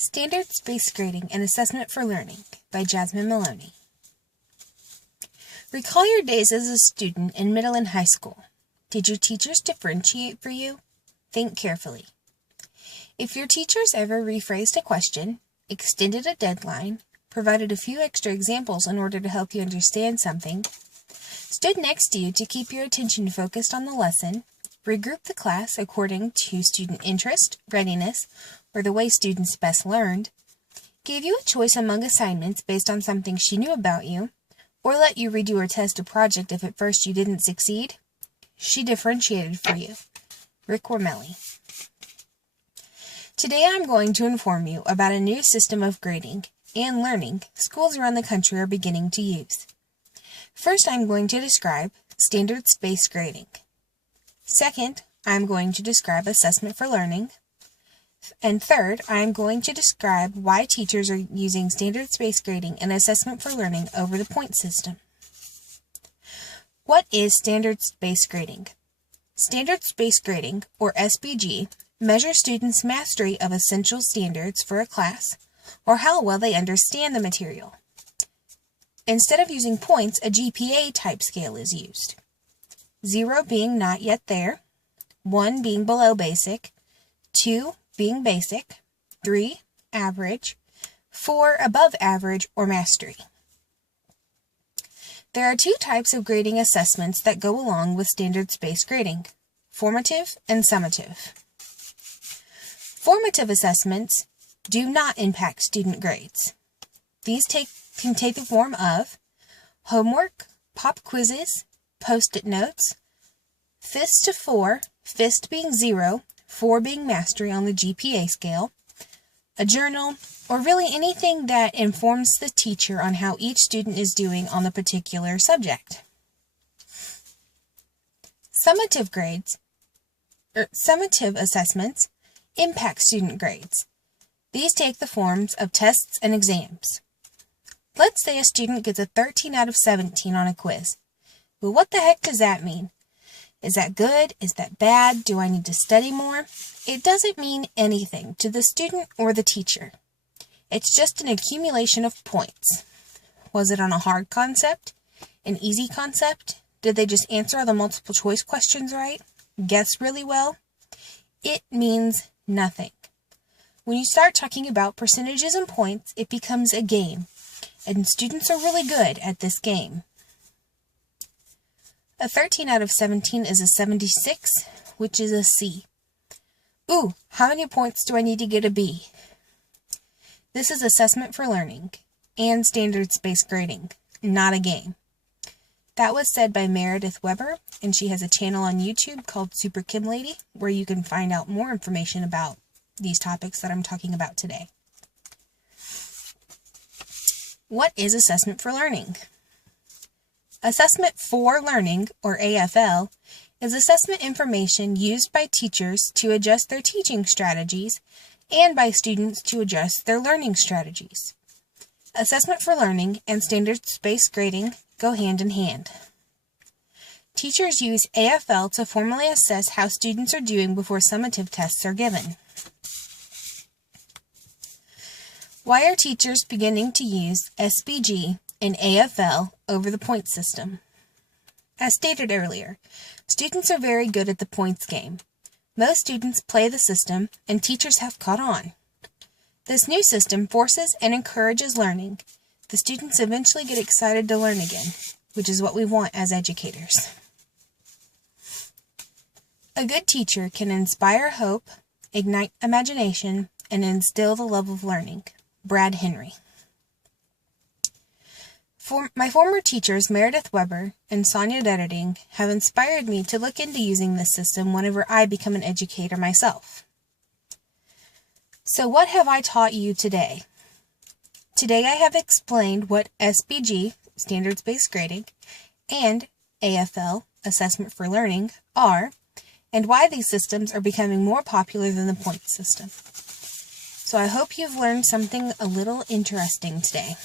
Standards-Based Grading and Assessment for Learning by Jasmine Maloney. Recall your days as a student in middle and high school. Did your teachers differentiate for you? Think carefully. If your teachers ever rephrased a question, extended a deadline, provided a few extra examples in order to help you understand something, stood next to you to keep your attention focused on the lesson, regrouped the class according to student interest, readiness, or the way students best learned, gave you a choice among assignments based on something she knew about you, or let you redo or test a project if at first you didn't succeed, she differentiated for you. Rick Wormelli. Today I'm going to inform you about a new system of grading and learning schools around the country are beginning to use. First, I'm going to describe standards-based grading. Second, I'm going to describe assessment for learning. And third, I'm going to describe why teachers are using standards-based grading and assessment for learning over the point system. What is standards-based grading? Standards-based grading, or SBG, measures students' mastery of essential standards for a class, or how well they understand the material. Instead of using points, a GPA type scale is used. 0 being not yet there, 1 being below basic, 2 being basic, 3 average, 4 above average or mastery. There are two types of grading assessments that go along with standards-based grading, formative and summative. Formative assessments do not impact student grades. These can take the form of homework, pop quizzes, post-it notes, FIST to 4, FIST being 0, 4 being mastery on the GPA scale, a journal, or really anything that informs the teacher on how each student is doing on the particular subject. Summative assessments impact student grades. These take the forms of tests and exams. Let's say a student gets a 13 out of 17 on a quiz. Well, what the heck does that mean? Is that good? Is that bad? Do I need to study more? It doesn't mean anything to the student or the teacher. It's just an accumulation of points. Was it on a hard concept? An easy concept? Did they just answer all the multiple choice questions right? Guess really well? It means nothing. When you start talking about percentages and points, it becomes a game, and students are really good at this game. A 13 out of 17 is a 76, which is a C. Ooh, how many points do I need to get a B? This is assessment for learning and standards-based grading, not a game. That was said by Meredith Weber, and she has a channel on YouTube called Super Kim Lady, where you can find out more information about these topics that I'm talking about today. What is assessment for learning? Assessment for Learning, or AFL, is assessment information used by teachers to adjust their teaching strategies and by students to adjust their learning strategies. Assessment for learning and standards-based grading go hand in hand. Teachers use AFL to formally assess how students are doing before summative tests are given. Why are teachers beginning to use SBG and AFL over the point system? As stated earlier, students are very good at the points game. Most students play the system, and teachers have caught on. This new system forces and encourages learning. The students eventually get excited to learn again, which is what we want as educators. A good teacher can inspire hope, ignite imagination, and instill the love of learning. Brad Henry. My former teachers, Meredith Weber and Sonia Detterding, have inspired me to look into using this system whenever I become an educator myself. So what have I taught you today? Today I have explained what SBG, Standards-Based Grading, and AFL, Assessment for Learning, are, and why these systems are becoming more popular than the point system. So I hope you've learned something a little interesting today.